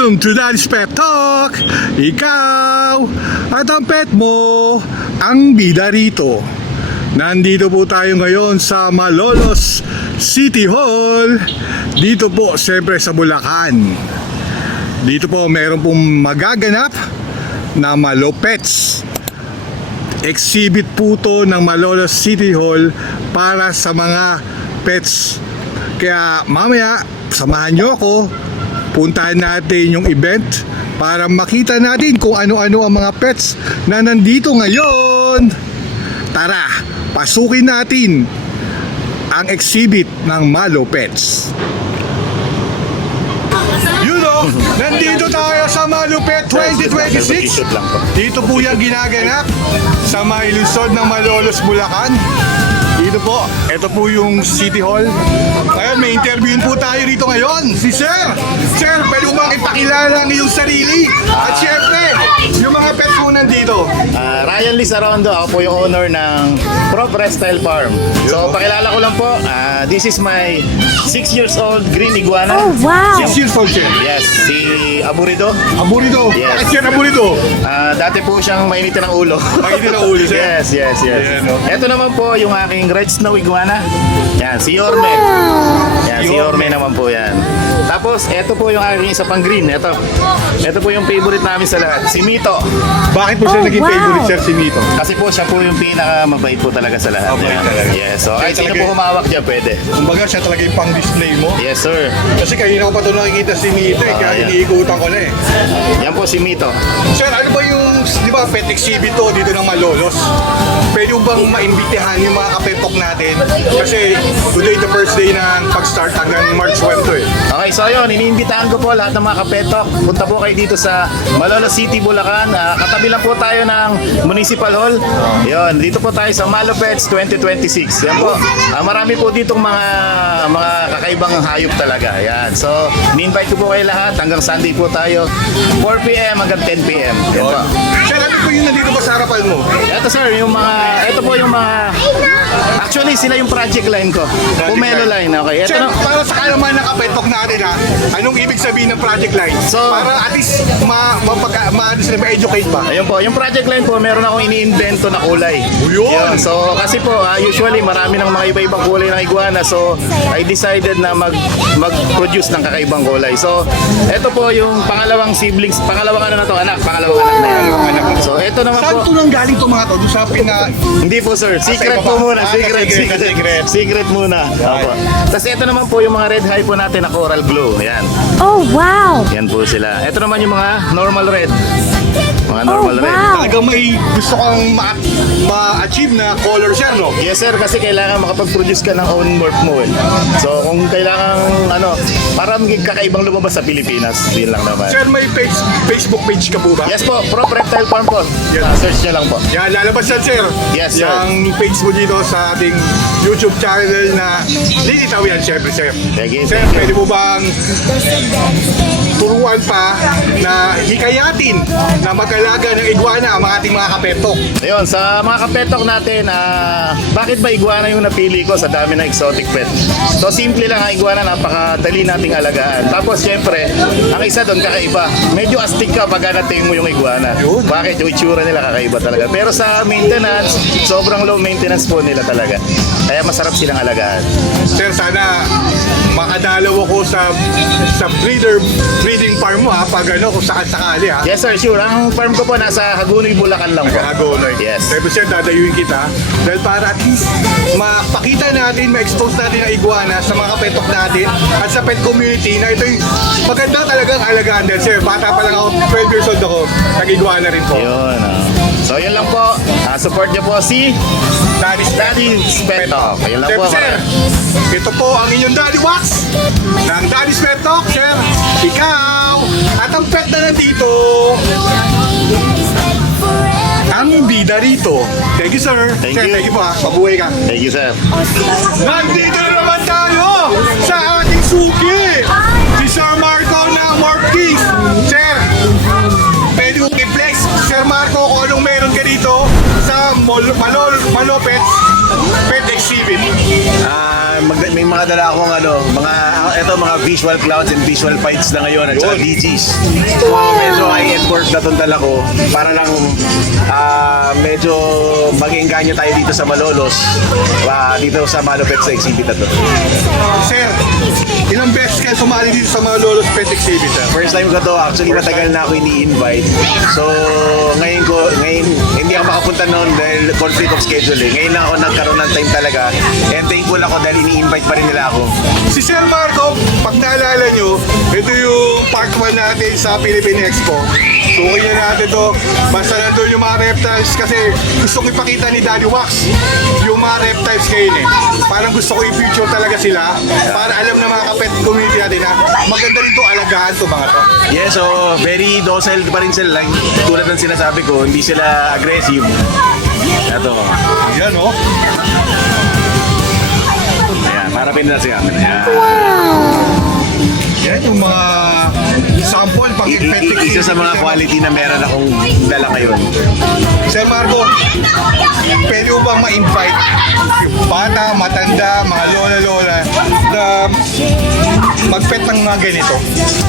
Welcome to Daddy's Pet Talk! Ikaw at ang pet mo ang bida rito. Nandito po tayo ngayon sa Malolos City Hall. Dito po, siyempre sa Bulacan. Dito po meron pong magaganap na Malopets. Exhibit po to ng Malolos City Hall para sa mga pets. Kaya mamaya, samahan nyo ako. Puntahan natin yung event para makita natin kung ano-ano ang mga pets na nandito ngayon. Tara, pasukin natin ang exhibit ng Malopets. Nandito tayo sa Malupet 2026. Dito po yung ginaganap sa may lungsod ng Malolos, Bulacan. Dito po, ito po yung City Hall. Ngayon, may interviewin po tayo dito ngayon. Si Sir! Sir, pwede mo bang ipakilala ang iyong sarili? At syempre, yung mga pets mo nandito. Ryan Lizarondo, ako po yung owner ng Prop Reptile Farm. So, pakilala ko lang po, this is my 6 years old green iguana. Oh, wow! 6 years old siya. Yes, si Aburido. Aburido. Yes. Bakit siya Aburido? Dati po siyang mainitin ng ulo. Mainitin ang ulo siya. Yes. Ayan, no? Ito naman po yung aking red snow iguana. Yan, si Yorme. Yan, si Yorme naman po yan. Tapos, ito po yung aking isa pang green. Ito po yung favorite namin sa lahat, si Mito. Bakit po siya Oh, naging wow. favorite, Sir, si Mito? Kasi po siya po yung pinakamabait po talaga sa lahat. Mabait Yan. talaga. Yes, so kahit sino talaga po humawak dyan, pwede. Kumbaga, siya talaga yung pang-display mo. Yes, sir. Kasi kanina ko pa ito nakikita si Mito kaya yan. iniikutan ko na eh. Yan po si Mito. Sir, ano ba yung, di ba, pet exhibit to dito ng Malolos? Pwede mo bang maimbitahan yung mga kapetok natin? Kasi today the first day ng pag-start hanggang March 1 to eh. Okay, so yun, iniimbitahan ko po lahat ng mga kapetok. Punta po kayo dito sa Malolos City, Bulacan. Katabi lang po tayo ng Municipal Hall. Yun, dito po tayo sa Malopets 2026. Yan po. Marami po ditong mga kakaibang hayop talaga. Yan. So, ni-invite ko po kayo lahat. Hanggang Sunday po tayo. 4 p.m. hanggang 10 p.m. Yan po. Sir, ano po yung nandito ba sa harapan mo? Ito sir, ito po yung mga, actually sila yung project line ko. Pomelo line, okay. Ito Sir, na, para sa kalaman ng kapetok natin ha, anong ibig sabihin ng project line? So- para at least ma-educate ba? ayun po, yung project line po, meron akong ini-invento na kulay. Yun! So, kasi po, usually marami ng mga iba-ibang kulay ng iguana. So, I decided na mag-produce ng kakaibang kulay. So, ito po yung pangalawang siblings, pangalawang ano na to, pangalawang anak na yan. Anak mo. So, ito naman Saan po. ito nang galing ito mga to? Doon sa Hindi po sir, secret iba po pa. muna, Secret. secret muna. Opo. Tapos ito naman po yung mga red high po natin na coral blue. Ayan. Oh, wow! Yan po sila. Ito naman yung mga normal red. Mga normal Oh, red. wow. Talagang may gusto kang ma-achieve na color, sir, no? Yes sir, kasi kailangan makapag-produce ka ng own morph mo eh. So kung kailangan para maging kakaibang lumabas sa Pilipinas, yun lang naman. Sir, may Facebook page ka po ba? Yes po, Prop Reptile Farm po. Yes. Search nyo lang po. Yan, lalabas yan, sir. Yes, sir. Yung page mo dito sa ating YouTube channel na lilitaw yan, syempre, sir. Sige, Sir, thank you. pwede mo bang turuan pa na hikayatin na mag-alaga ng iguana ang ating mga kapetok? Ayun, sa mga kapetok natin, bakit ba iguana yung napili ko sa dami ng exotic pet? So simple lang ang iguana, napakadali nating alagaan. Tapos syempre, ang isa doon kakaiba. Medyo astig ka pag nating mo yung iguana. Yun. Bakit? Yung itsura nila kakaiba talaga. Pero sa maintenance, sobrang low maintenance po nila talaga. Kaya masarap silang alagaan. Sir, sana makadalaw ako sa breeding farm mo ha, pag kung sakali ha. Yes sir, sure. Ang farm ko po nasa Hagunoy, Bulacan lang po. Gagonoy. Yes. Pero sir, dadayuin kita dahil para at least mapakita natin, ma-expose natin ang iguana sa mga kapetok natin at sa pet community na ito'y maganda talagang alagaan din. Sir, bata pa lang ako, 12 years old ako, nag-iguana rin po. Yun. So yun lang po. Support niyo po si Daddy's Pet Talk. Ayun lang po. Sir, ito po ang inyong Daddy Wax ng Daddy's Pet Talk, sir. Ikaw at ang pet na nandito ang bida rito. Thank you, sir. Thank Sir, you. thank you po ha. Pabuhay ka. Thank you sir. Nandito na naman tayo sa ating suki. Si Sir Marco ng Morph Kings. Sir, pwede mo i-flex, Sir Marco, kung anong meron ka dito sa Malopets Pet Exhibit. may mga dala akong mga visual clouds and visual fights na ngayon at saka DGs. So medyo high-end work na itong dala ko para lang medyo mag-engganyo tayo dito sa Malolos, dito sa Malupet sa exhibit na to. Sir, ilang beses kayo sumali dito sa mga Lolos Pet Exhibit? First time ko to, actually matagal na ako ini-invite. So ngayon hindi ako makapunta noon dahil conflict of schedule eh. Ngayon lang ako nagkaroon ng time talaga. And thankful ako dahil ini-invite pa rin nila ako. Si Sir Marco, pag naalala nyo, ito yung part 1 natin sa Philippine Expo. Sukin nyo natin to. Basta nandun yung mga reptiles kasi gusto ko ipakita ni Daddy Wax yung mga reptiles ngayon eh. Parang gusto ko i-feature talaga sila para alam ng mga kapet community natin na maganda rin to alagaan to mga to. Yeah, so very docile pa rin sila. Like, tulad ng sinasabi ko, hindi sila aggressive. Ito. Yan oh. Ayan, para pinila siya. Ayan. Yan yung mga sample pag pet exhibit. Isa sa mga quality na meron akong dala ngayon. Sir Marco, pwede mo bang ma-invite yung bata, matanda, mga lola-lola na mag-pet ng mga ganito?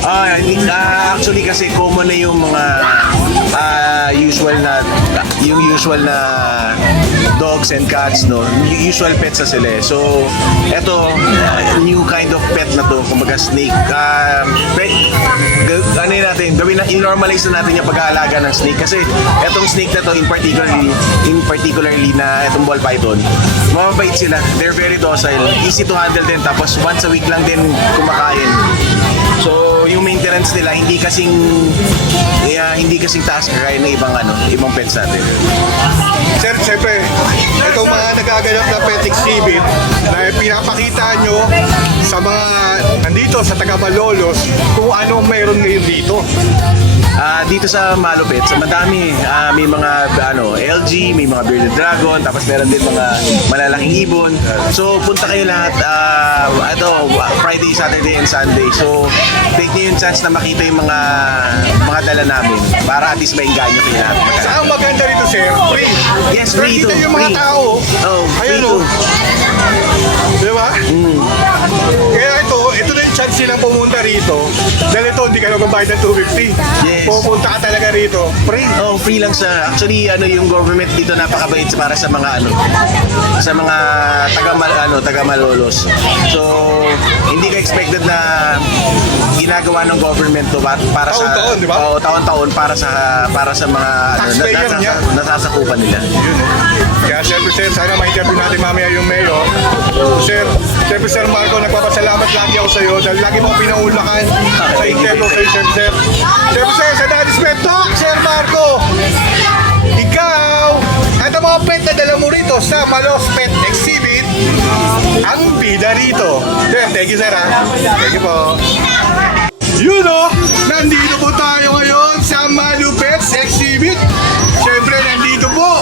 Actually kasi common na yung mga usual na dogs and cats, no? Usual pets na sila eh. So, eto, new kind of pet na to, kumbaga snake. I-normalize na natin yung pag-aalaga ng snake kasi etong snake na to in particularly na etong ball python, mababait sila. They're very docile, easy to handle din, tapos once a week lang din kumakain. So, yung maintenance nila hindi kasing taas gaya ng ibang pets natin. Sir, siyempre, itong mga nagaganap na pet exhibit na pinapakita nyo sa mga nandito sa taga Malolos kung ano mayroon ngayon dito. Dito sa Malupet, sa madami, may mga LG, may mga bearded dragon, tapos meron din mga malalaking ibon. So punta kayo lahat Friday, Saturday, and Sunday. So take niyo yung chance na makita yung mga dala namin para at least maingganyo kayo lahat. Saka ang maganda rito, sir, free. Yes, free Kita to, yung mga free. tao. Oh, free Ayun to. o. Di ba? Kaya ito na yung chance silang pumunta rito. Dahil ito, hindi ka magbabayad ng 250. Yes. Pupunta ka talaga rito. Free. Oh, free lang siya. Actually, yung government dito napakabait para sa mga taga Malolos. So, hindi ka expected na ginagawa ng government to para sa Taon-taon, di ba? Taon-taon para sa mga Taxpayer niya. nasasakupan nila. Yun o. Kaya siyempre, sir, sana ma-interview natin mamaya yung mayor. Sir, siyempre, Sir Marco, nagpapasalamat lagi ako sa iyo dahil lagi mo pinaulakan sa interview kay Sir. Siyempre, sir, sa Daddy's Pet Talk, Sir Marco, ikaw, at ang mga pet na dala mo rito sa Malos Pet Exhibit, ang bida rito. Sir, thank you, sir, ha? Thank you po. Yun o, nandito po tayo ngayon sa Malupet's Exhibit. Siyempre, nandito po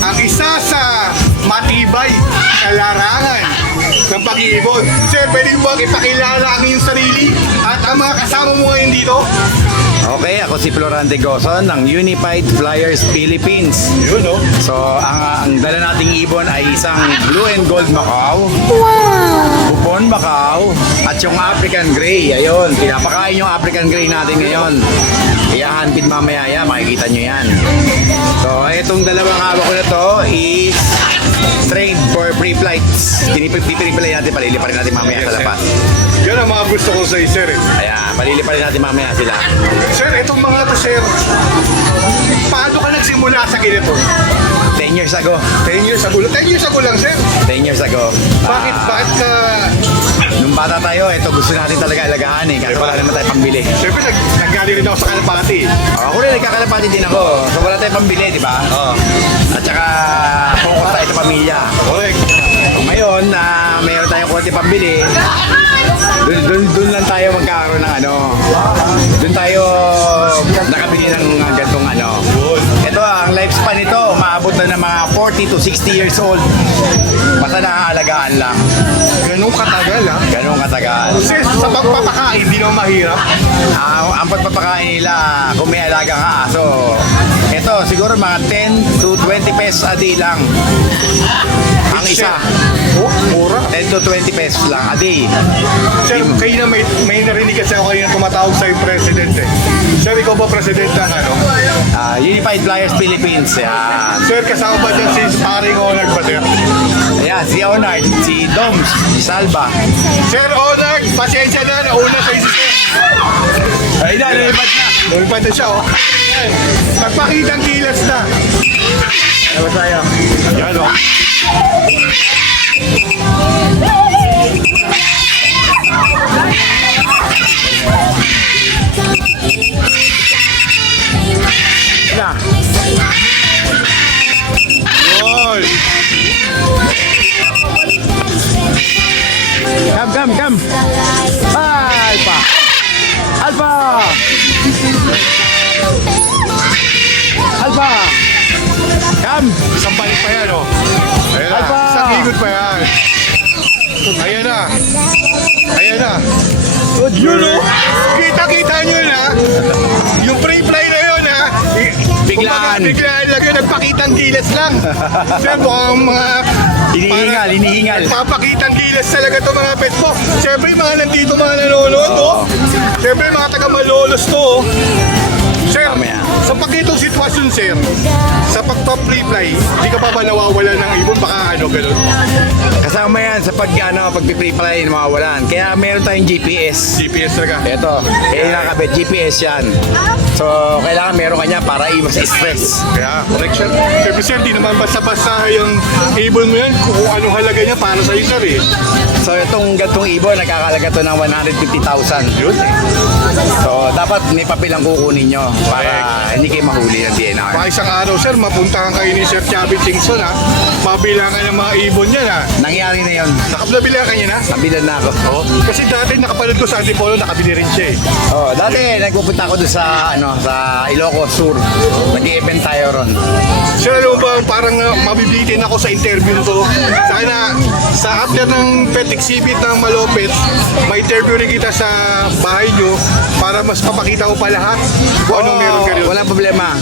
ang isa sa matibay na larangan ng pag-iibon. Sir, pwede mo ba ipakilala ang iyong sarili at ang mga kasama mo ngayon dito? Okay, ako si Florante Gozon ng Unified Flyers Philippines. Yun o. So, ang dala nating ibon ay isang blue and gold Macau, Bupon Macau, at yung African Grey. Ayun, pinapakain yung African Grey natin ngayon. Iyahanpid mamaya yan, makikita nyo yan. So, itong dalawang hawak ko na to is trained for free flights. Pinipipilay natin, paliliparin natin mamaya sa labas. Yan ang mga gusto ko sa sir. Ayan, paliliparin natin mamaya sila. Sir, itong mga to, sir, paano ka nagsimula sa ganito? 10 years ago. 10 years ago. 10 years ago lang, sir. 10 years ago. Bakit ka... Nung bata tayo, ito gusto natin talaga alagaan eh. Kasi wala naman tayo pambili. Siyempre, naggaling rin ako sa Kalapati. Ako rin, nagkakalapati din ako. So wala tayong pambili, di ba? Oo. At saka, focus tayo sa pamilya. Correct. So ngayon, mayroon tayong konti pambili. Doon lang tayo magkakaroon ng doon tayo nakabili ng gantong Good. Ito, ang lifespan nito, umaabot na ng mga 40 20 to 60 years old. Basta naaalagaan lang. Ganun katagal ha. Ganun katagal. Kasi sa pagpapakain, hindi naman mahirap. Ang pagpapakain nila, kung may alaga ka aso, ito siguro mga 10 to 20 pesos a day lang. Ang isa. Oh, mura. 10 to 20 pesos lang a day. Sir, kayo na may narinig kasi ako kanina tumatawag sa yung president eh. Sir, ikaw ba president ng ano? Unified Flyers Philippines. Yan. Sir, kasama ba dyan si paring owner pa sir? Ayan, si Onard, si Doms, si Salva. Sir Honor, pasensya na, nauna kayo si sir. Ay na, lumipad na. Lumipad na siya oh. Ayan, nagpakitang kilas na. Ano tayo? Yan oh. Na. Yun. Come. Alpha. Alpha. Alpha. Come. Isang balik pa yan oh. Ayan na, Alpha. isang ikot pa yan. Ayan na. Ayan na. Yun oh. Kita-kita nyo na. Yung free fly na yun ha. Biglaan. Biglaan lang yun. Nagpakitang gilas lang. Sir, mukhang mga... Hinihingal. Papakitang gilas talaga to mga pet mo. Siyempre, mga nandito mga nanonood oh. Siyempre, mga taga Malolos to oh. Sir, Tama yan. sa pakitong sitwasyon, sir, sa pagpa-free fly, hindi ka pa ba nawawala ng ibon? Baka ano, gano'n? Kasama yan sa pag-free fly na mawawalan. Kaya meron tayong GPS. GPS talaga. Ito, nakakabit, GPS yan. So, kailangan meron kanya para iwas stress. Kaya, correction. Siyempre, sir, di naman basta-basta yung ibon mo yan kung anong halaga niya para sa'yo, sir eh. So, itong gantong ibon, nagkakalaga to ng 150,000. Yun eh. So, dapat may papel ang kukunin nyo para hindi kayo mahuli ng DNR. Baka isang araw, sir, mapuntahan kayo ni Sir Chavit Singson ha. Mabilangan ng mga ibon niyan ha. Nangyari na yun. Nakabilangan niya na? Nabilan na ako. Oo. Kasi dati nakapanood ko sa Antipolo, nakabili rin siya eh. Oh, dati nagpupunta ako doon sa Ilocos Sur. Nag-event tayo ron. Sir, ano ba, parang mabibitin ako sa interview to. Sana, sa after ng pet exhibit ng Malupet, may interview rin kita sa bahay nyo para mas papakita ko pa lahat kung anong meron ka rin. Wala problema.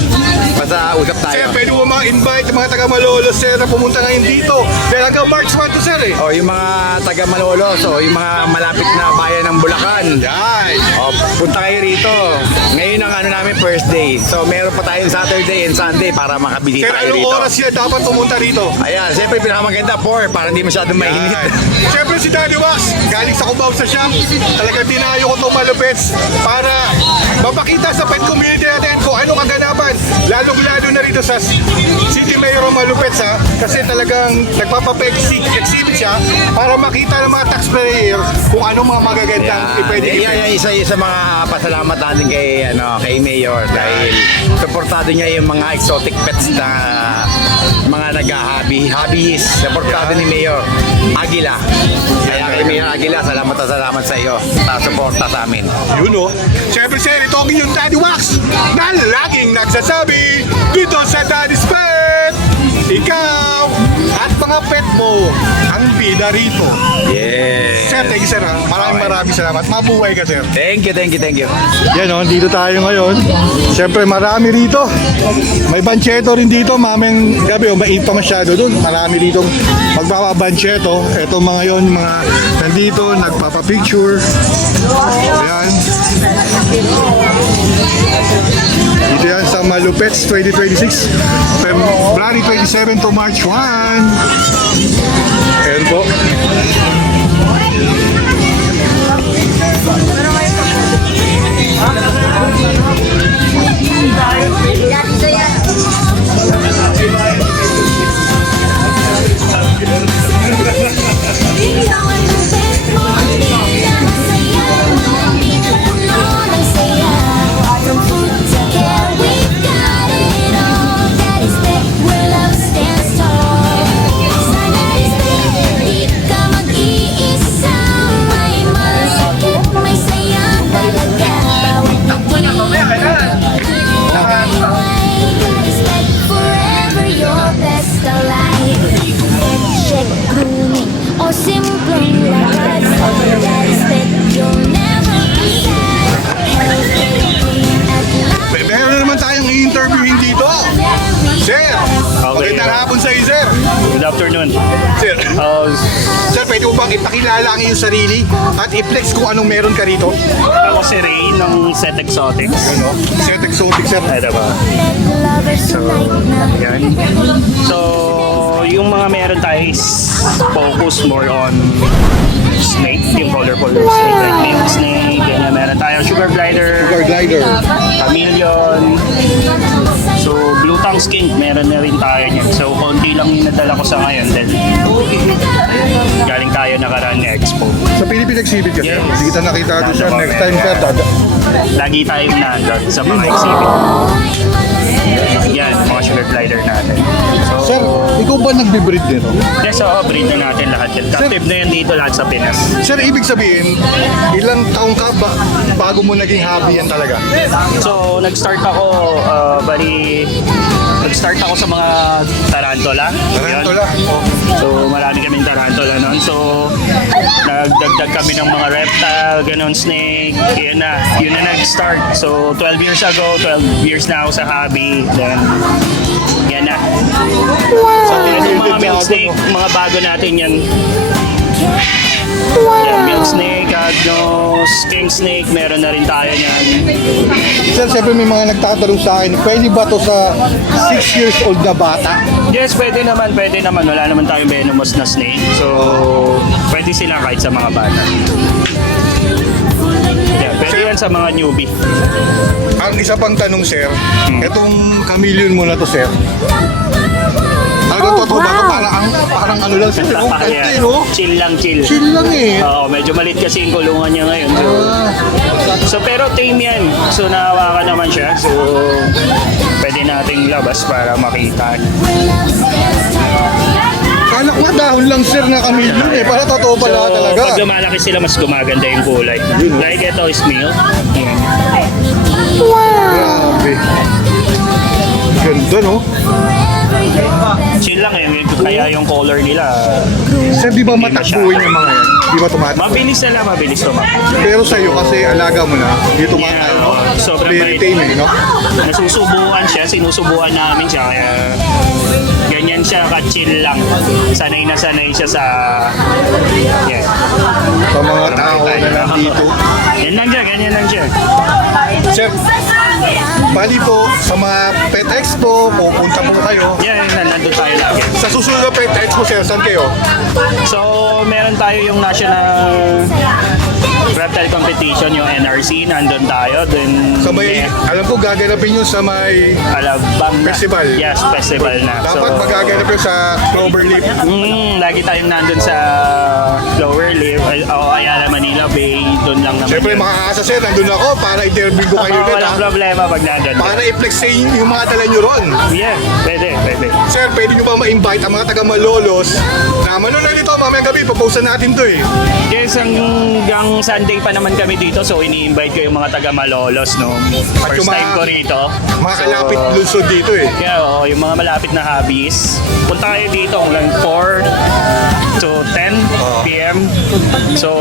Basta usap tayo. Sir, pwede mo ma-invite mga taga Malolos, sir, na pumunta ngayon dito. Dahil hanggang March 1 to, sir eh. Oh, yung mga taga Malolos, yung mga malapit na bayan ng Bulacan. Yan. Oh, punta kayo rito. Ngayon ang ano namin first day. So meron pa tayong Saturday and Sunday para makabisita Sir, kayo anong rito. oras siya dapat pumunta rito? Ayan, siyempre pinakamaganda 4 para hindi masyadong mainit. Siyempre si Daddy Wax, galing sa Cubao sa shop. Talaga tinayo ko itong Malupets para mapakita sa pet community natin kung anong kaganapan. Lalong-lalo na rito sa City Mayor of Malupets ha. Kasi talagang nagpapapag-exhibit siya para makita ng mga taxpayer kung anong mga magagandang pwede Yan isa sa mga pasalamat natin kay Mayor dahil suportado niya yung mga exotic pets na mga hobbyist. Suportado ni Mayor Aguila. Kaya kay Mayor Aguila, salamat sa iyo sa suporta sa amin. Yun o. Siyempre sir, ito ang inyong Daddy Wax na laging nagsasabi dito sa Daddy's Pet. Ikaw at mga pet mo ang bida rito. Yeah. Sir, thank you sir ha. Maraming salamat. Mabuhay ka sir. Thank you. Yan o, dito tayo ngayon. Siyempre marami rito. May bancheto rin dito. Maming gabi o mainit pa masyado dun. Marami dito magpapabancheto. Ito mga yon, mga nandito, nagpapapicture. Ayan. Dito yan sa Malupets 2026. February 27 to March 1. Ayan po. May pwede mo bang ipakilala ang iyong sarili at i-flex kung anong meron ka rito? Ako si Ray ng Set Exotics. Ano? Set Exotic, sir. Ito ba? So, yan. So, yung mga meron tayo is focus more on snake, yung colorful snake, like milk snake, ganyan. Meron tayo sugar glider, Sugar glider. chameleon. So, blue tongue skink, meron na rin tayo niyan. So, konti lang yung nadala ko sa ngayon. Then, galing tayo nakaraan ng expo. Sa Philippine Exhibit ka, sir. Yes. Hindi kita nakita doon, sir. Next time, sir. Lagi tayong nandun sa mga exhibit. Yan, mga sugar glider natin. So, Sir, ikaw ba nagbe-breed nito? yes, so, breed na natin lahat yan. Captive na yan dito lahat sa Pinas. Sir, ibig sabihin, ilang taong ka ba bago mo naging hobby yan talaga? So, nag-start ako, nag-start ako sa mga tarantula. Tarantula? Yun. So, marami kaming tarantula noon. So, nagdagdag kami ng mga reptile, ganon, snake. Yun na nag-start. So, 12 years ago, 12 years na ako sa hobby. Then, yan na. So, yung mga milk snake, mga bago natin yan. Yan, milk snake, agnos, king snake, meron na rin tayo yan. Sir, siyempre may mga nagtatanong sa akin, pwede ba to sa 6 years old na bata? Yes, pwede naman. Wala naman tayong venomous na snake. So, pwede sila kahit sa mga bata. Yeah, pwede yan sa mga newbie. Ang isa pang tanong, sir, itong chameleon mo na to, sir. Talagang totoo ba ito? Parang ano lang, sir. Yung kante, no? Chill lang, chill. Chill lang eh. Oo, medyo malit kasi yung kulungan niya ngayon. So, pero tame yan. So, nahawakan naman siya. So, pwede nating labas para makita. Kala ko nga dahon lang, sir, na chameleon eh. Para totoo pala talaga. Pag lumalaki sila, mas gumaganda yung kulay. Like ito is milk. Grabe. Ganda, no? Chill lang eh. Kaya yung color nila, Sir, di ba matakbuhin yung mga yan? Di ba tumatakbo? mabilis tumakbo. Pero sa'yo, kasi alaga mo na, di tumatakbo. Yeah, no? Sobrang Very bait. tame eh, no? Nasusubukan siya, sinusubukan namin siya. Kaya ganyan siya, ka-chill lang. Sanay na sanay siya sa... Yeah. Sa mga tao na nandito. Yan lang siya, ganyan lang siya. Sir, bali po, sa mga Pet Expo, pupunta po kayo. Yan, nandun tayo lagi. Sa susunod na Pet Expo, sir, saan kayo? So, meron tayo yung National Reptile Competition, yung NRC, nandun tayo. Then, Sa may, alam ko, gaganapin yun sa may... Alabang na. Festival. Yes, festival na. Dapat magaganap yun sa Cloverleaf. Lagi tayong nandun sa Cloverleaf, o Ayala, Manila Bay, doon lang naman. Siyempre, yun. makakasa, sir, nandun ako para interview ko kayo ulit, Walang ha? problema pag nandun. Para i-flex sa yung mga tala nyo ron. Yeah, pwede. Sir, pwede nyo ba ma-invite ang mga taga-Malolos na manonood nito mamayang gabi, paposan natin to eh. Yes, hanggang Sunday pa naman kami dito, so ini-invite ko yung mga taga Malolos, no? At yung First time mga- ko rito. Mga kalapit lungsod dito eh. Kaya oo, yung mga malapit na hobbies, punta kayo dito hanggang 4 to 10 p.m. So,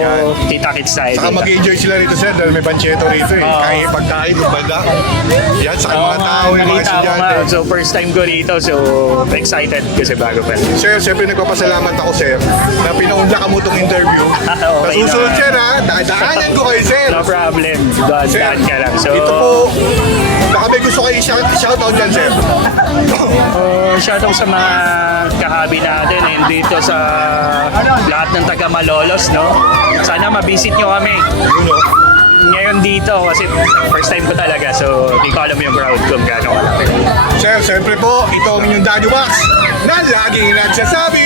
kita-kits tayo Saka dito. mag-enjoy sila rito, sir, dahil may pancheto rito eh. Oo. Kaya pagkain, banda. Yan, sa Oo mga nga, tao, yung mga nakita ko nga. estudyante. So, first time ko rito, so excited kasi bago pa. Sir, siyempre nagpapasalamat ako, sir, na pinaunla ka mo itong interview. Okay Sa susunod, naman. sir, ha? Daanan ko kayo, sir. No problem. Sir, Daan ka lang. So, ito po, baka may gusto kayo shoutout dyan, sir. shoutout sa mga kahabi natin and dito sa lahat ng taga Malolos, no? Sana ma-visit nyo kami. You know, Ngayon dito kasi first time ko talaga, so di ko alam yung crowd kung gaano kalaki. sir, siyempre po, ito ang inyong Daddy Wax na laging nagsasabi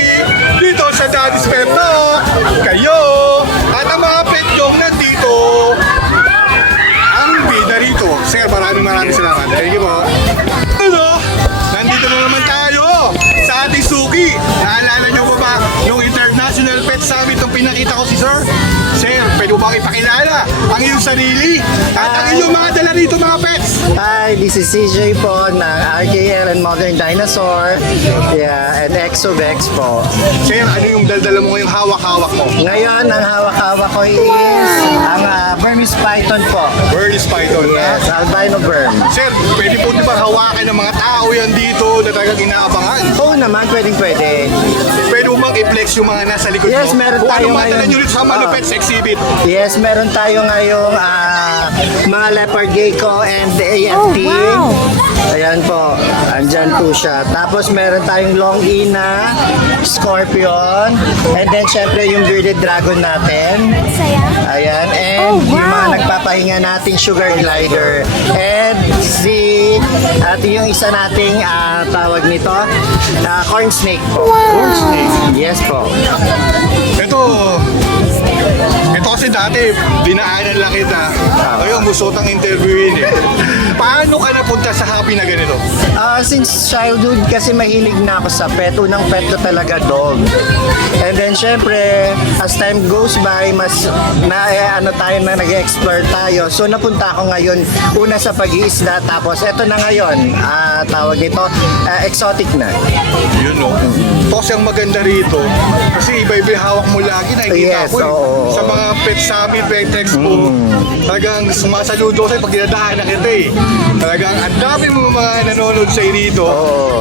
dito sa Daddy's Pet Talk. Kayo at ang mga pet yung nandito ang bida rito. Sir, maraming salamat. Thank you po. Ano? Nandito na naman tayo sa ating suki. Naalala nyo ba yung International Pet Summit nung pinakita ko si Sir? Sir, pwede mo bang ipakilala ang iyong sarili at ang iyong mga dala rito mga pets? Hi, this is CJ po ng RKL and Modern Dinosaur. Yeah, and Exovex po. Sir, ano yung daldala mo ngayong hawak-hawak mo? Ngayon, ang hawak-hawak ko is ang Burmese Python po. Burmese Python. Yes, albino worm. Sir, pwede po di ba hawakan ng mga tao yan dito na talagang inaabangan? Oo naman, pwedeng pwede. Pwede mo bang i-flex yung mga nasa likod Yes, mo. meron Kung tayo anong madala ngayon. nyo rito sa Malupets Exhibit. Yes, meron tayo ngayong mga leopard gecko and AFT. Ayan po, andyan po siya. Tapos meron tayong long ina, scorpion, and then syempre yung bearded dragon natin. Ayan, and yung mga nagpapahinga nating sugar glider. And at yung isa nating tawag nito, corn snake po. Corn snake? Yes po. Ito kasi dati, dinaanan lang kita. Ngayon, gusto tang interviewin eh. Paano ka napunta sa hobby na ganito? Since childhood kasi mahilig na ako sa pet. Unang pet ko talaga dog. And then syempre, as time goes by, mas nag-explore tayo. So napunta ako ngayon una sa pag-iisda, tapos eto na ngayon, tawag nito, exotic na. Yun no. Tapos ang maganda rito, kasi iba-iba yung hawak mo lagi, nakikita Yes, ko eh. oo. Sa mga pet summit, pet expo, talagang sumasaludo sa'yo pag dinadahan na kita eh. Talagang ang dami mo mga nanonood sa'yo rito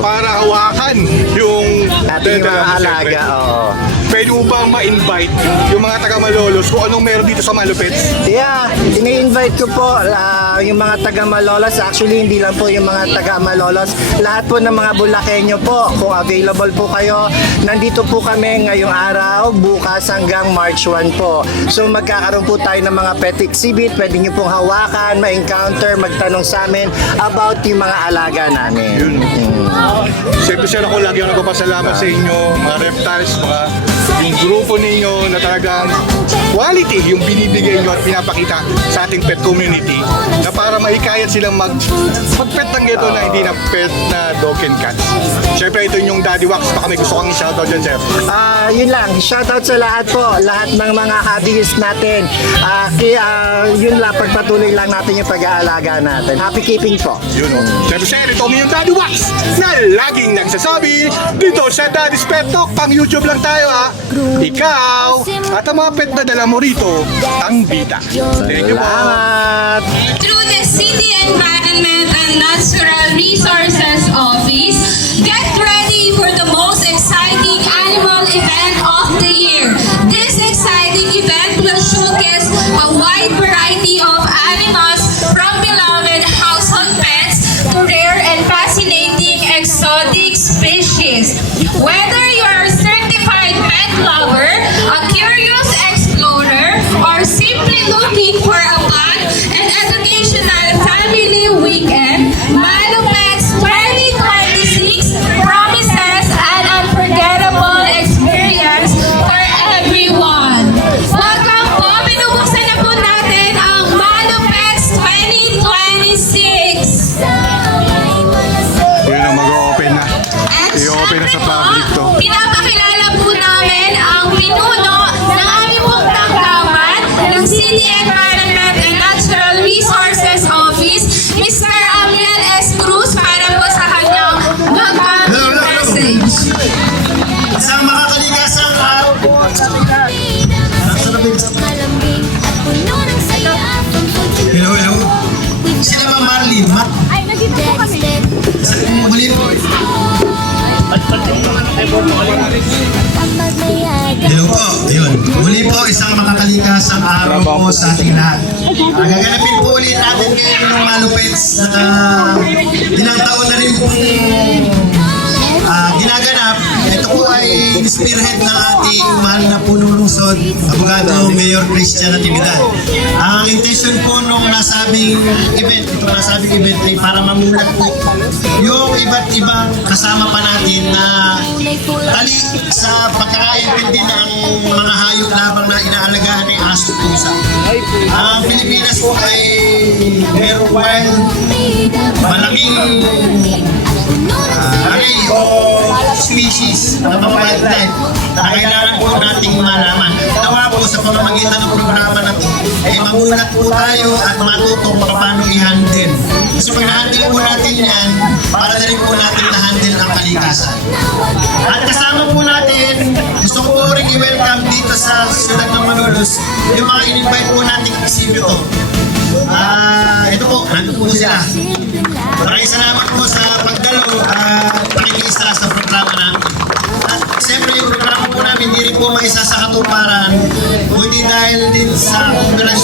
para hawakan yung Ating mga mo, alaga, syempre. oo. Pwede mo bang ma-invite yung mga taga-Malolos kung anong meron dito sa Malupets? Yeah, ini-invite ko po yung mga taga-Malolos. Actually, hindi lang po yung mga taga-Malolos. Lahat po ng mga Bulakenyo po, kung available po kayo, nandito po kami ngayong araw, bukas hanggang March 1 po. So magkakaroon po tayo ng mga pet exhibit. Pwede nyo pong hawakan, ma-encounter, magtanong sa amin about yung mga alaga namin. Yun. Siyempre sir, ako lagi ako nagpapasalamat sa inyo, mga reptiles, yung grupo ninyo na talagang quality yung binibigay nyo at pinapakita sa ating pet community na para mahikayat silang mag-pet ng ito na hindi na pet na dog and cats. Siyempre ito yung Daddy Wax, baka may gusto kang shoutout dyan sir. Yun lang, shoutout sa lahat po, lahat ng mga hobbyist natin. Yun lang, pagpatuloy lang natin yung pag-aalaga natin. Happy keeping po. Yun o. Siyempre sir, ito yung Daddy Wax na laging nagsasabi dito sa Daddy's Pet Talk. Pang YouTube lang tayo ha. Ikaw at ang mga pet na dala mo rito, ang bida. Thank you po. Salamat! Through the City Environment and Natural Resources Office, get ready for the most exciting animal event of the year. This exciting event will showcase a wide variety of animals from beloved household pets to rare and fascinating exotic species. Whether you are a certified pet lover, a curious explorer, or simply looking for a fun and educational family weekend, Malupets 2026 promises an unforgettable experience for everyone. Welcome po, binubuksan na po natin ang Malupets 2026. Yun ang mag-open na. At I-open na sa syempre public to. po, pinapakilala po namin ang pinuno ng aming pong tanggapan ng City Environment and Natural Resources Office, Mr. Amiel S. Cruz, para po sa kanyang welcome message. Isang makakaligasang araw po sa Hello, hello. Sila Ma'am Marlene, muli po. Hello po, yun. Muli po, isang makakaligasang araw po sa ating lahat. Gaganapin po ulit natin ngayon ng Malupets na ilang taon na rin pong ginaganap. Ito po ay spearhead ng ating mahal na punong lungsod, Abogado Mayor Christian Natividad. Ang intention po nung nasabing event, ay para mamulat po yung iba't ibang kasama pa natin na tali sa pagkakaintindi ng mga hayop labang na inaalagaan ng aso pusa. Ang Pilipinas po ay merong wild, malaking array o species ng mga wildlife na kailangan po nating malaman. Tawa po sa pamamagitan ng programa na po, ay mamulat po tayo at matutong paano i-handle. Kasi pag na-handle po natin yan, para na rin po natin na-handle ang kalikasan. At kasama po natin, gusto ko po rin i-welcome dito sa siyudad ng Malolos yung mga in-invite po nating exhibitor. Ito po, nandun po sila. Maraming salamat po sa pagdalo at pakikisa sa programa namin. At siyempre yung programa po namin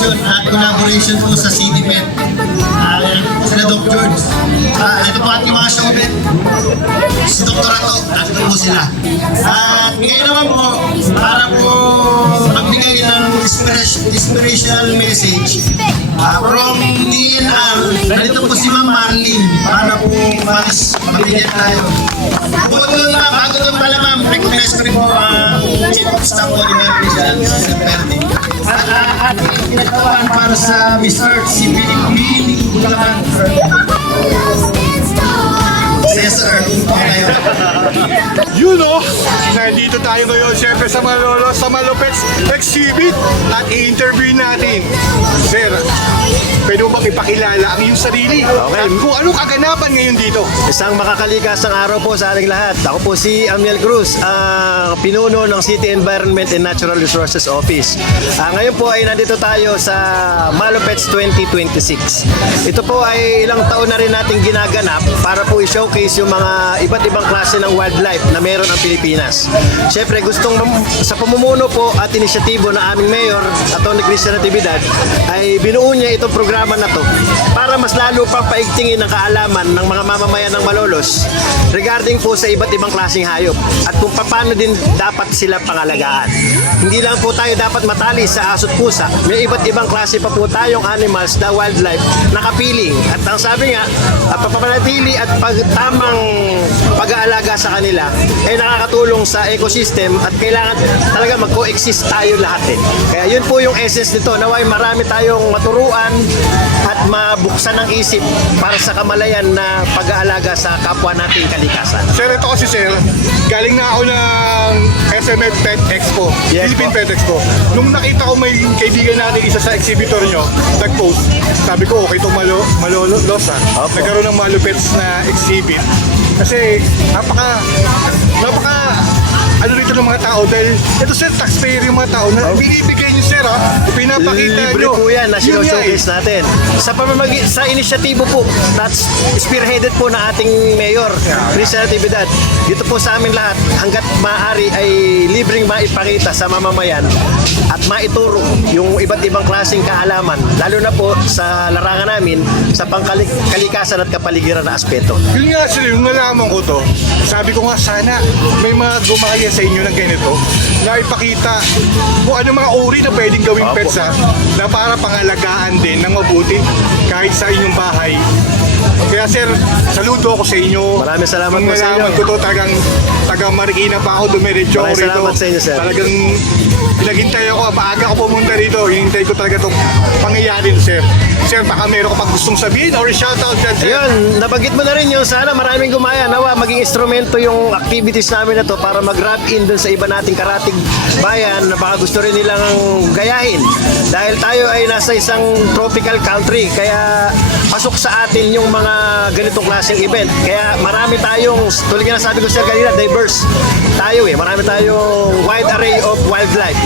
donation at collaboration po sa CityMed. Sila Doc George. Ito po ating mga showmen. Si Dr. Ato, nandito po sila. At ngayon naman po, para po magbigay ng inspirational message from DNR, nandito po si Ma'am Marlene para po mas mabigyan tayo. Bago doon pala ma'am, recognize ko rin po ang Chief of Staff po ni Ma'am Rizal, si Perdi. At ating pinagtawan para sa Mr. si Billy Bulacan. Yes sir, okay. You know, nandito tayo ngayon siyempre sa Malolo, sa Malupets Exhibit at i-interview natin. Sir, pwede mo bang ipakilala ang iyong sarili? Okay. At kung anong kaganapan ngayon dito? Isang makakaligasang araw po sa ating lahat. Ako po si Amiel Cruz, ang pinuno ng City Environment and Natural Resources Office. Ngayon po ay nandito tayo sa Malupets 2026. Ito po ay ilang taon na rin nating ginaganap para po i-showcase yung mga iba't ibang klase ng wildlife na meron ang Pilipinas. Siyempre, sa pamumuno po at inisyatibo ng aming mayor, Atty. Cristian Natividad, ay binuo niya itong programa na to para mas lalo pang paigtingin ang kaalaman ng mga mamamayan ng Malolos regarding po sa iba't ibang klaseng hayop at kung paano din dapat sila pangalagaan. Hindi lang po tayo dapat matali sa aso't pusa, may iba't ibang klase pa po tayong animals na wildlife na kapiling. At ang sabi nga, papanatili at tamang pag-aalaga sa kanila ay nakakatulong sa ecosystem at kailangan talaga mag-coexist tayo lahat eh. Kaya yun po yung essence nito. Naway marami tayong maturuan at mabuksan ng isip para sa kamalayan na pag-aalaga sa kapwa nating kalikasan. Sir, ito kasi sir, galing na ako ng SMF Pet Expo, Yes, Philippine po. Pet Expo. Nung nakita ko may kaibigan natin isa sa exhibitor nyo, nag-post, sabi ko, okay itong Malolos ha. Opo. Nagkaroon ng Malupets na exhibit. Kasi napaka ano rito ng mga tao dahil ito sir, taxpayer yung mga tao na binibigay nyo sir ha, pinapakita Libre nyo. po yan na Yun nga eh. showcase natin. Sa inisyatibo po, that's spearheaded po na ating mayor, Cristian Natividad. Dito po sa amin lahat, hanggat maaari ay libreng maipakita sa mamamayan at maituro yung iba't ibang klaseng kaalaman, lalo na po sa larangan namin sa pangkalikasan at kapaligiran na aspeto. Yun nga sir, yung nalaman ko to, sabi ko nga sana may mga gumaya sa inyo ng ganito na ipakita kung ano mga uri na pwedeng gawing Opo. pets ha, na para pangalagaan din ng mabuti kahit sa inyong bahay. Kaya sir, saludo ako sa inyo. Maraming salamat Nung po sa nalaman inyo. ko to, taga Marikina pa ako, dumiretso ako Maraming rito. salamat sa inyo, sir. Talagang pinaghintay ako, maaga ako pumunta rito. Hinintay ko talaga itong pangyayari sir. Sir, baka meron ka pang gustong sabihin or shoutout dyan sir. Ayun, nabanggit mo na rin yun. Sana maraming gumaya. Nawa, maging instrumento yung activities namin na to para mag-wrap in dun sa iba nating karating bayan na baka gusto rin nilang gayahin. Dahil tayo ay nasa isang tropical country, kaya pasok sa atin yung mga ganitong klaseng event. Kaya marami tayong, tulad nga sabi ko sa kanina, diverse tayo eh. Marami tayong wide array of wildlife.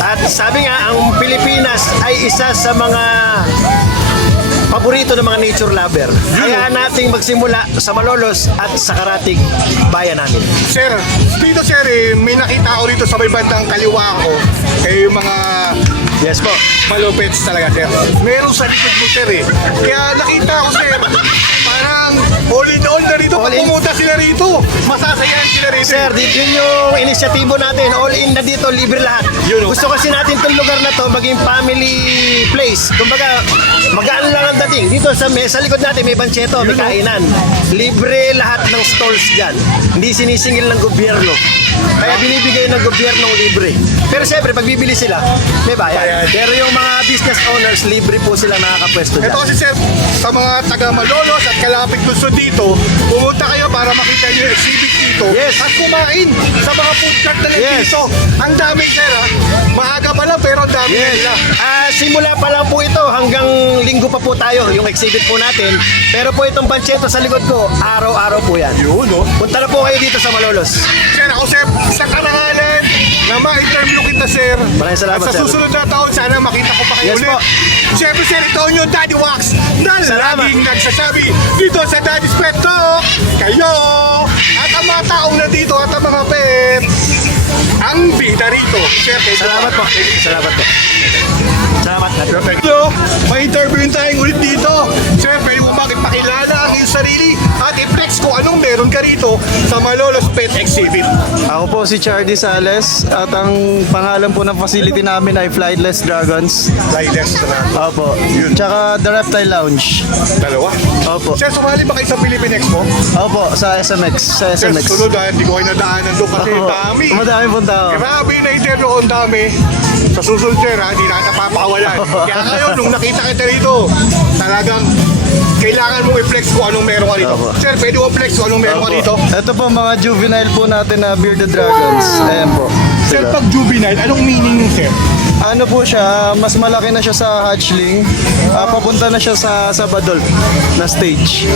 At sabi nga, ang Pilipinas ay isa sa mga paborito ng mga nature lover. Kaya nating magsimula sa Malolos at sa karatig bayan namin. Sir, dito sir, may nakita ako rito sa may bandang kaliwa ko. Yung mga Yes po. Malupets talaga sir. Meron sa likod mo sir eh. Kaya nakita ko sir, parang all in all na rito. All Pag in. pumunta sila rito, masasayahan sila rito. Sir, dito yun yung inisyatibo natin. All in na dito, libre lahat. Yun, oh. Gusto kasi natin itong lugar na to maging family place. Kumbaga, magaan lang ang dating. Dito sa likod natin may bancheto, may kainan. Libre lahat ng stalls dyan. Hindi sinisingil ng gobyerno. Kaya binibigay ng gobyernong libre. Pero siyempre, pag bibili sila, may bayad. Pero yung mga business owners, libre po sila nakakapwesto dyan. Ito kasi sir, sa mga taga Malolos at kalapit gusto dito, pumunta kayo para makita nyo yung exhibit dito. Yes. At kumain sa mga food cart na Yes. dito. Ang dami sir ha. Maaga pa lang pero ang dami na nila. Simula pa lang po ito hanggang linggo pa po tayo yung exhibit po natin. Pero po itong bancheto sa likod ko, araw-araw po yan. Yun no. Punta na po kayo dito sa Malolos. Sir, ako sir, sa karangalan na ma-interview kita sir. Maraming salamat, At sa sir. susunod na taon, sana makita ko pa kayo Yes ulit. po. Siyempre sir, ito yung Daddy Wax na Salamat. laging nagsasabi dito sa Daddy's Pet Talk. Kayo at ang mga taong na dito at ang mga pet ang bida rito. Sir, thank you. Salamat po. Salamat po. Salamat. Perfect. So, may interview tayong ulit dito. Sir, pwede mo makipakilala ang iyong sarili at i-flex kung anong meron ka rito sa Malolos Pet Exhibit. Ako po si Chardy Sales at ang pangalan po ng facility namin ay Flightless Dragons. Lightest na. Opo. Tsaka The Reptile Lounge. Dalawa. Opo. Sir, sumali ba kayo sa Philippine Expo? Opo, sa SMX. Sa Sir, SMX. sunod hindi ko kayo nadaanan doon kasi Opo. dami. Madami pong tao. Grabe na interview ko, ang dami. Sa susunod, sir, hindi na kita papakawalan. Kaya ngayon, nung nakita kita rito, talagang kailangan mong i-flex kung anong meron ka dito. Opo. Sir, pwede mo flex kung anong meron ka dito. Ito po mga juvenile po natin na bearded dragons. Ayan po. Sir, Sila. pag juvenile, anong meaning nun, sir? Ano po siya, mas malaki na siya sa hatchling. Papunta na siya sa Badol na stage.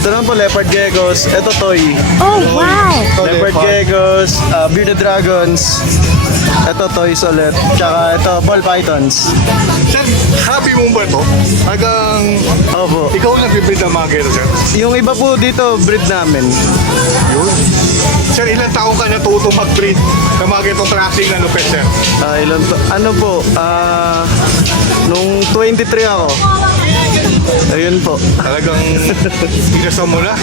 Ito naman po, leopard geckos. Ito toy. Oh, wow! Leopard geckos, bearded dragons. Ito toys ulit. Tsaka ito, ball pythons. Sir, happy mo ba ito? Hanggang Opo. ikaw nag-breed ng mga gero, sir? Yung iba po dito, breed namin. Yun. Sir, ilang taong ka natuto mag-breed ng mga ganitong klaseng na lupet, sir? Ano po, nung 23 ako. Ayun po. Talagang inasam mo na.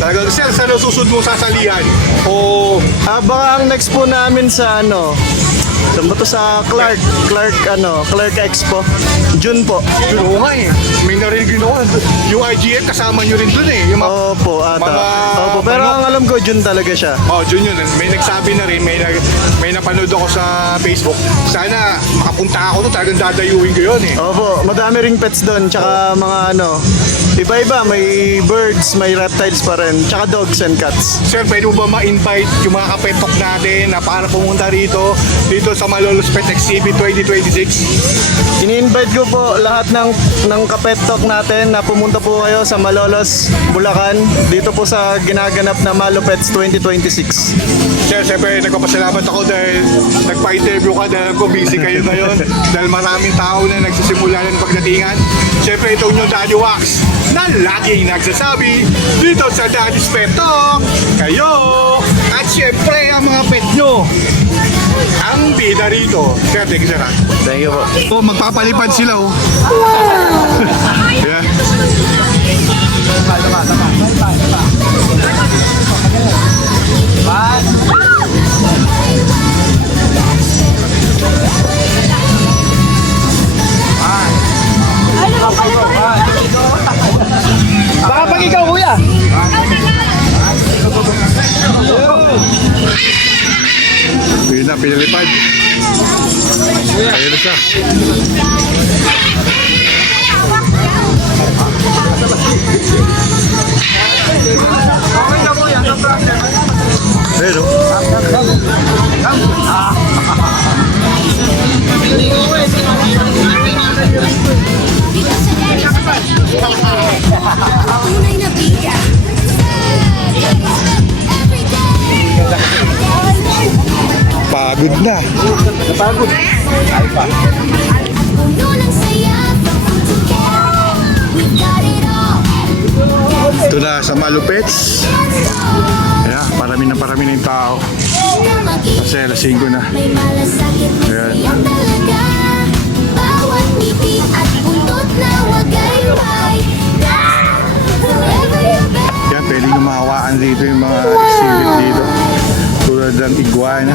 Talagang, sir, saan ang susunod mong sasalihan? O Baka ang next po namin sa saan ba to, sa Clark Expo. June po. yun, oo nga eh. May narinig yun ako. Yung IGF kasama nyo rin dun eh. Yung mga, Opo, ata. Mga- Opo, pero ang alam ko, June talaga siya. oh, Jun yun. May nagsabi na rin, may napanood ako sa Facebook. Sana makapunta ako doon, talagang dadayuin ko yun eh. Opo, madami ring pets doon, tsaka mga iba-iba, may birds, may reptiles pa rin, tsaka dogs and cats. Sir, pwede mo ba ma-invite yung mga kapetok natin na para pumunta dito sa Malolos Pet Exhibit 2026? Ini-invite ko po lahat ng kapetok natin na pumunta po kayo sa Malolos, Bulacan, dito po sa ginaganap na Malopets 2026. Sir, siyempre nagpapasalamat ako dahil nagpa-interview ka dahil ko busy kayo ngayon dahil maraming tao na nagsisimula ng pagdatingan. Siyempre itong yung Daddy Wax na laging nagsasabi dito sa Daddy's Pet Talk, kayo at siyempre ang mga pet nyo ang bida rito. Sir, thank you, sir. Thank you po. Oh, magpapalipad sila oh. Yeah. Baka pag ikaw, kuya. Yun na, pinalipad. Ayun na siya. Ayun o. Tunay na bida. Every day. Pagod na. Puno ng saya from food to care. We've got it all. Ito na sa Malupets. Ayan, parami na yung tao. Kasi alas 5 na. May malasakit na Ayan. saya talaga. Bawat ngiti at buntot na wagayway. Forever your best. Yan, pwede nyo mahawaan dito yung mga exhibit dito. Tulad ng iguana.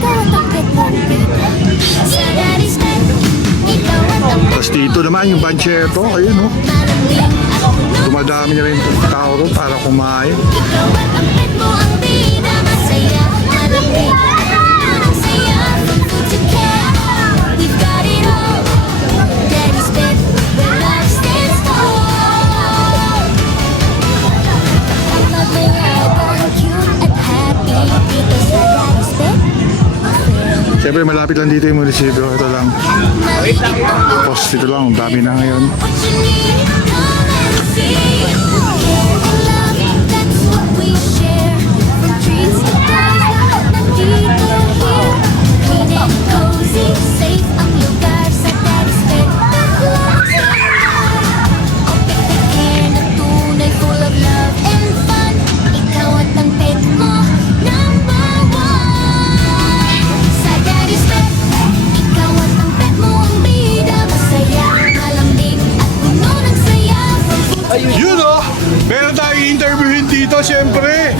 Ikaw ang takip mong bida. Sa Daddy's Pet. Ikaw ang takip Tapos dito naman yung bancheto. Ayun o. malamig at puno. Dumadami na rin yung tao ron para kumain. Ikaw at ang pet mo ang bida. Masaya, malamig. Ang saya from food to care. We've got it all. Daddy's Pet, where love stands tall. Ang magmayagang cute at happy. Dito sa Daddy's Pet. Siyempre malapit lang dito yung munisipyo. Ito lang. Tapos dito lang. Ang dami na ngayon. What you need, come and see. Care and love, that's what we share. From trees to flowers, nandito here. Clean and cozy, safe ang lugar sa Daddy's Pet. Love to ang pet na care na tunay, full of love and fun. Ikaw at ang pet mo, number dito, siyempre,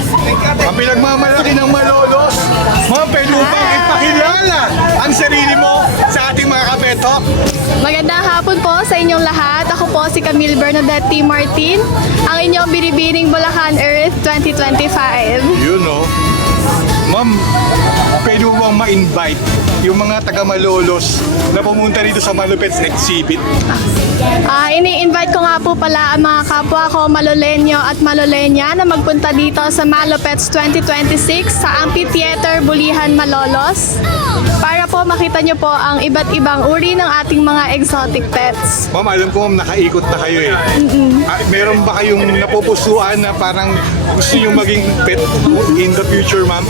ang pinagmamalaki ng Malolos. Ma'am, pwede mo bang ipakilala ang sarili mo sa ating mga kapetok? Magandang hapon po sa inyong lahat. Ako po si Camille Bernadette T. Martin, ang inyong binibining Bulacan Earth 2025. Yun, no? Ma'am, pwede mo bang ma-invite yung mga taga-Malolos na pumunta dito sa Malupets Exhibit? Ini-invite ko nga po pala ang mga kapwa ko Malolenyo at Malolenya na magpunta dito sa Malupets 2026 sa Amphitheater Bulihan, Malolos para po makita nyo po ang iba't ibang uri ng ating mga exotic pets. Ma'am, alam ko ma'am, nakaikot na kayo eh. Meron ba kayong napupusuan na parang gusto nyo maging pet in the future, ma'am?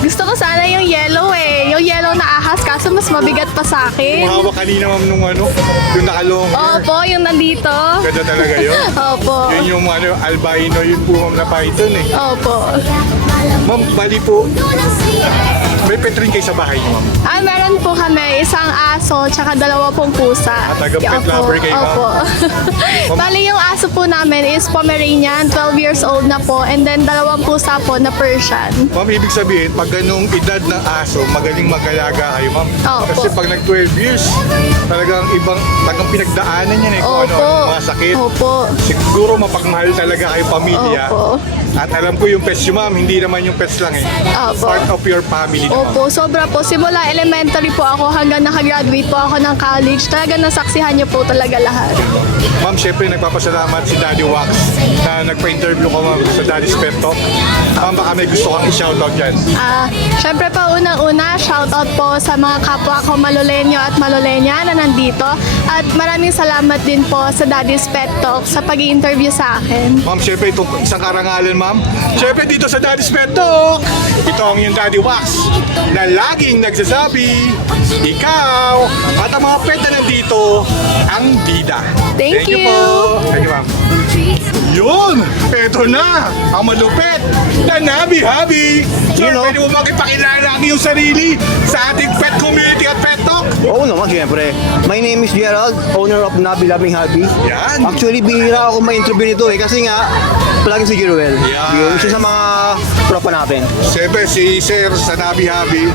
Gusto ko sana yung yellow eh. Yung yellow na ahas kaso mas mabigat pa sa akin. Umahawak kanina ma'am nung ano, yung nakalong. Opo, yung nandito. Ganda talaga yun. Opo. Yun yung ano, albino, yun po ma'am na python eh. Opo. Ma'am, bali po, may pet rin kayo sa bahay niyo, ma'am. Meron po kami isang aso tsaka 2 pusa. taga-pet Opo, lover kayo, ma'am. Opo. Bali yung aso po namin is Pomeranian, 12 years old na po, and then 2 pusa po na Persian. Ma'am, ibig sabihin, pag ganung edad ng aso, magaling mag-alaga kayo, ma'am. Opo. Kasi pag nag-12 years, talagang pinagdaanan yan eh, kung Opo. ano, mga sakit. Opo. Siguro mapagmahal talaga kayo pamilya. Opo. At alam ko yung pets nyo, ma'am, hindi naman yung pets lang eh. Opo. Part of your family naman. Opo, sobra po. Simula elementary po ako hanggang nakagraduate po ako ng college. Talaga nasaksihan niyo po talaga lahat. Ma'am, syempre nagpapasalamat si Daddy Wax na nagpa-interview ko ma'am sa Daddy's Pet Talk. Ma'am, baka may gusto kang i-shoutout dyan. Syempre pa unang-una, shoutout po sa mga kapwa ko Malolenyo at Malolenya na nandito. At maraming salamat din po sa Daddy's Pet Talk sa pag-i-interview sa akin. Ma'am, syempre itong isang karangalan, ma'am. Syempre dito sa Daddy's Pet Talk, ito ang yung Daddy Wax na laging nagsasabi, ikaw at ang mga pet na nandito, ang bida. Thank you. po. Thank you, ma'am. Yun! Eto na! Ang malupit na Nabi-Habi! Sir, pwede mo makipakilala ang iyong sarili sa ating pet community at pet talk? Oo naman, siyempre. My name is Gerald, owner of Nabi Loving Hobby. Yan! Actually, bihira ako ma-interview nito eh. Kasi nga, palagi si Jeruel. Yan. Yung isa sa mga tropa natin. Siyempre, si Sir sa Nabi-Habi,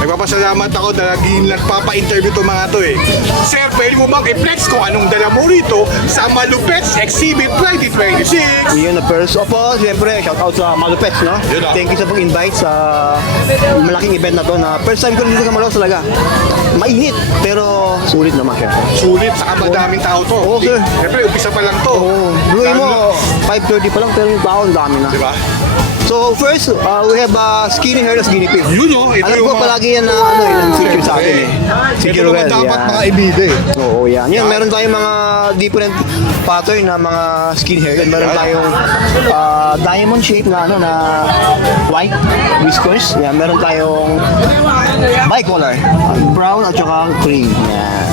nagpapasalamat ako dahil nagpapa-interview itong mga to eh. Sir, pwede mo bang i-flex kung anong dala mo rito sa Malupets Exhibit 2026? Yun na first. Opo, siyempre, shout out sa Malupets, no? Yun ah. Thank you sa pag-invite sa malaking event na to na first time ko dito sa Malos talaga. Mainit, pero sulit naman syempre. Sulit, saka madaming tao to. Oo, sir. Siyempre, umpisa pa lang to. Oo, luwi mo, 5:30 pa lang, pero yung tao, ang dami na. Diba? So first, we have skinny hairless guinea pig. Yun o, ito Alam yung ko palagi yan na feature sa atin eh. Si Ito naman Jeruel, dapat yan. mga ibida eh. Oo, yan. Yan, meron tayong mga different pattern na mga skin hair. Meron tayong diamond shape na ano na white whiskers. Yan, meron tayong bicolor, brown at saka cream. Yan.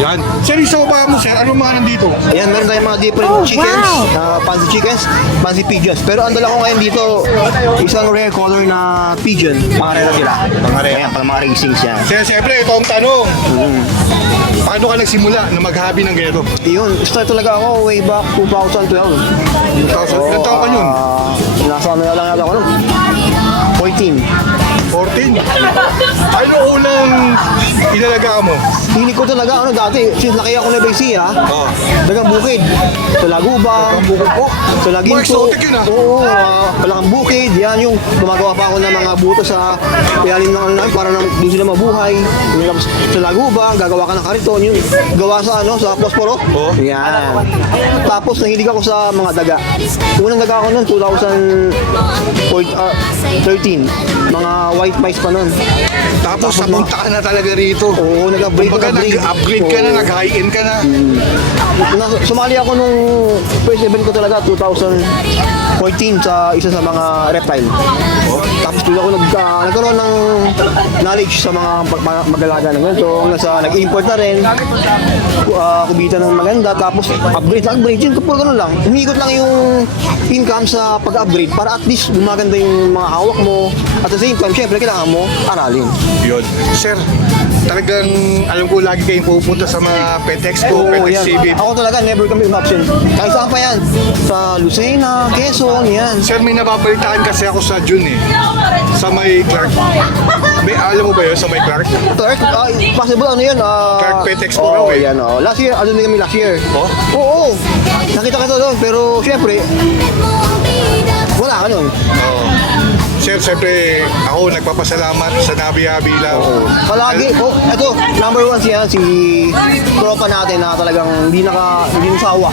Yan. Sir, isa ba mo, sir? Anong mga nandito? Ayan, meron tayong mga different chickens, fancy chickens, fancy pigeons. Pero ang dala ko ngayon dito, isang rare color na pigeon. Mga rare na sila. Mga rare. Ayan, pang mga racings yan. Sir, siyempre, ito ang tanong. Paano ka nagsimula na mag-hobby ng ganito? Yun, start talaga ako way back 2012. 2000, ilan taon ka yun? Nasa ano lang yata ako nun? 14. 14? Ano unang inalaga mo? Hilig ko talaga, ano dati, since laki ako na BC dagang bukid. Sa Laguba, Dagang bukid po? sa Laginto. More exotic yun, ah. Oo, Palakang bukid, yan yung gumagawa pa ako ng mga buto sa ilalim ng ano namin para doon sila mabuhay. Yung tapos sa Laguba, gagawa ka ng kariton, yung gawa sa ano, sa Posporo. Oo. Yan. Tapos nahilig ako sa mga daga. Unang daga ako noon, 2013. Mga white mice pa noon. Tapos napunta ka na talaga rito. Oo, nag-upgrade. Kumbaga nag-upgrade ka na, nag-high-end ka na. Sumali ako nung first event ko talaga 2014 sa isa sa mga reptile. Tapos doon ako nagkaroon ng knowledge sa mga mag-alaga ng ganito. Nag-import na rin. Kumita ng maganda. Tapos upgrade. Yun, kapag gano'n lang. Umiikot lang yung income sa pag-upgrade para at least gumaganda yung mga hawak mo. At the same time, syempre, kailangan mo aralin. Yun. Sir, talagang alam ko lagi kayong pupunta sa mga Pet Expo, Pet Oo, yan. Exhibit. Ako talaga, never kami umabsent. Kahit saan pa yan. Sa Lucena, Quezon, yan. Sir, may nababalitaan kasi ako sa June eh. Sa may Clark. May, alam mo ba yun sa may Clark? Clark, possible ano yan? Clark Pet Expo oo, raw eh. yan. Last year, ano din kami last year. Oh? Oo. Nakita ka doon, pero syempre, wala ka nun. Oo. Sir, siyempre ako nagpapasalamat sa Nabi-Habi lang. Palagi, eto, number one siya, si tropa natin na talagang hindi nasawa.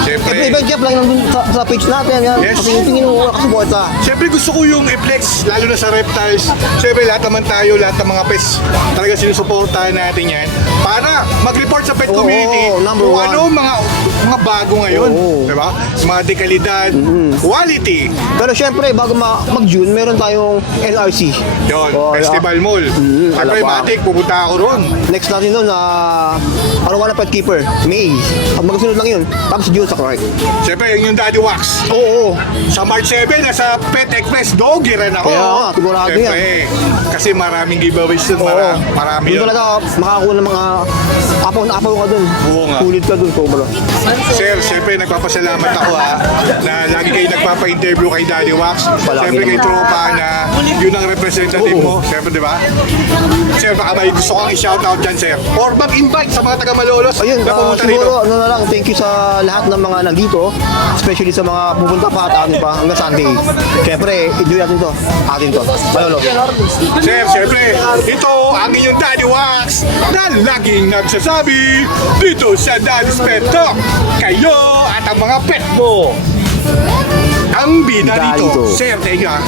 Siyempre. Every event Jeff lang nandun sa page natin, yan. Yes. Kasi tingin mo nakasuporta. Siyempre gusto ko yung i-flex, lalo na sa reptiles. Siyempre lahat naman tayo, lahat ng mga pets, talaga sinusuportahan natin yan para mag-report sa pet Oo, community number kung one. ano mga bago ngayon. Oo. Diba? Mga dekalidad, quality. Pero syempre, bago mag-June, meron tayong LRC. Yun, Oh, Festival Mall. Siyempre, alam Matik, pupunta ako ron. Next natin doon, Arawana Pet Keeper, May. Pag magkasunod lang yun, tapos June sa Clark. Siyempre, yun yung Daddy Wax. Oo. Sa March 7, nasa Pet Express, doggy rin ako. Kaya nga, sigurado Siyempre, kasi maraming giveaways doon. Marami Doon yun. talaga makakuha ng mga apaw ka doon. Oo nga. Kulit ka doon, sobra. Sir, siyempre nagpapasalamat ako na lagi kayo nagpapa-interview kay Daddy Wax. Palagi Siyempre kay naman. tropa na yun ang representative mo. Siyempre, di ba? Sir, baka may gusto kong i-shoutout dyan, sir. Or mag-invite sa mga taga-Malolos Ayun, na pumunta rito. siguro ano na lang, thank you sa lahat ng mga nandito, especially sa mga pupunta pa at atin pa hanggang Sunday. Siyempre, enjoy natin to. Atin to. Malolo. Sir, siyempre, ito ang inyong Daddy Wax na laging nagsasabi dito sa Daddy's Pet Talk. Kayo at ang mga pet mo. Ang bida Bida dito. dito. Sir, teka.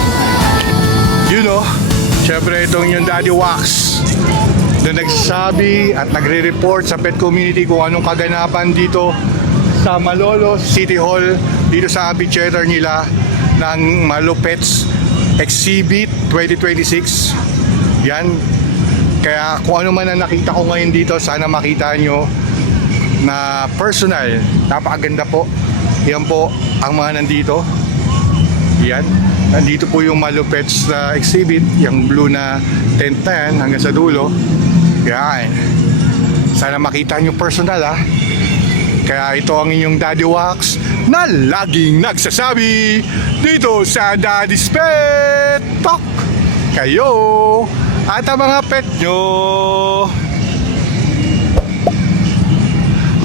You know, siyempre itong yung Daddy Wax na nagsasabi at nagre-report sa pet community kung anong kaganapan dito sa Malolos City Hall, dito sa amphitheater nila ng Malopets Exhibit 2026. Yan. Kaya kung ano man ang nakita ko ngayon dito, sana makita nyo na personal. Napakaganda po. Yan po ang mga nandito. Yan. Nandito po yung Malopets na exhibit, yung blue na tent na yan hanggang sa dulo. Yan. Sana makita nyo personal ha. Kaya ito ang inyong Daddy Wax na laging nagsasabi dito sa Daddy's Pet Talk. Kayo at ang mga pet nyo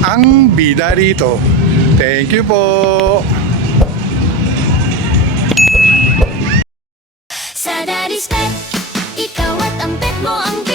ang bida rito. Thank you po. Sa Daddy's Pet, ikaw at ang pet mo ang